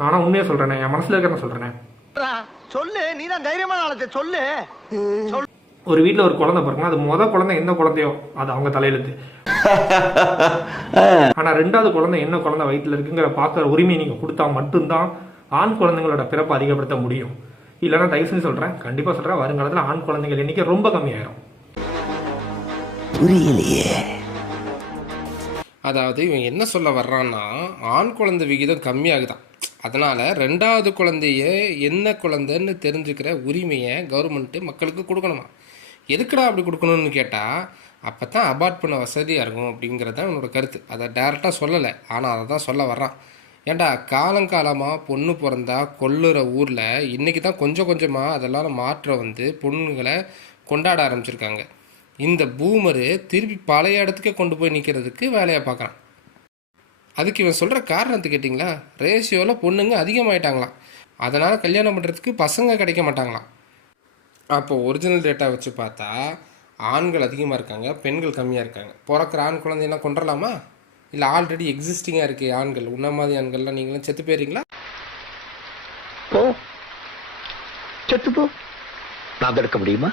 நானும் உண்மையாக சொல்கிறேனே, என் மனசில் இருக்கிறத சொல்கிறேனே. சொல்லு, நீ தான் தைரியமான ஆளத்தை சொல்லு. ஒரு வீட்டில் ஒரு குழந்தை பிறகுனா அது முத குழந்தை என்ன குழந்தையோ அது அவங்க தலையிலுது. ஆனால் ரெண்டாவது குழந்தை என்ன குழந்தை வயிற்றில் இருக்குங்கிற பார்க்குற உரிமையை நீங்கள் கொடுத்தா மட்டும்தான் ஆண் குழந்தைங்களோட பிறப்பை அதிகப்படுத்த முடியும். இல்லைன்னா தயவு செஞ்சு சொல்கிறேன், கண்டிப்பாக சொல்கிறேன், வருங்காலத்தில் ஆண் குழந்தைகள் எண்ணிக்கை ரொம்ப கம்மியாயிரும். புரியலையே. அதாவது இவன் என்ன சொல்ல வர்றான்னா, ஆண் குழந்தை விகிதம் கம்மியாகுதான், அதனால் ரெண்டாவது குழந்தைய என்ன குழந்தைன்னு தெரிஞ்சுக்கிற உரிமையை கவர்மெண்ட்டு மக்களுக்கு கொடுக்கணுமா. எதுக்குடா அப்படி கொடுக்கணும்னு கேட்டால், அப்போ தான் அபார்ட் பண்ண வசதியாக இருக்கும் அப்படிங்கிறது தான் என்னோடய கருத்து. அதை டேரெக்டாக சொல்லலை, ஆனால் அதை தான் சொல்ல வர்றான். ஏன்டா காலங்காலமாக பொண்ணு பிறந்தா கொல்லுற ஊரில் இன்றைக்கி தான் கொஞ்சம் கொஞ்சமாக அதெல்லாம் மாற்ற வந்து பொண்ணுங்களை கொண்டாட ஆரம்பிச்சிருக்காங்க. இந்த பூமரு திருப்பி பழைய இடத்துக்கே கொண்டு போய் நிற்கிறதுக்கு வேலையை பார்க்குறான். அதுக்கு இவன் சொல்கிற காரணத்தை கேட்டிங்களா, ரேஷியோவில் பொண்ணுங்க அதிகமாகிட்டாங்களாம், அதனால் கல்யாணம் பண்ணுறதுக்கு பசங்க கிடைக்க மாட்டாங்களாம். அப்போது ஒரிஜினல் டேட்டா வச்சு பார்த்தா ஆண்கள் அதிகமாக இருக்காங்க, பெண்கள் கம்மியாக இருக்காங்க. பிறக்கிற ஆண் குழந்தையெல்லாம் கொண்டுடலாமா? இல்லை ஆல்ரெடி எக்ஸிஸ்டிங்காக இருக்குது ஆண்கள், உன்ன மாதிரி ஆண்கள்லாம் நீங்களும் செத்து போயிடுறீங்களா? போ, செத்து போ. நான் தடுக்க முடியுமா?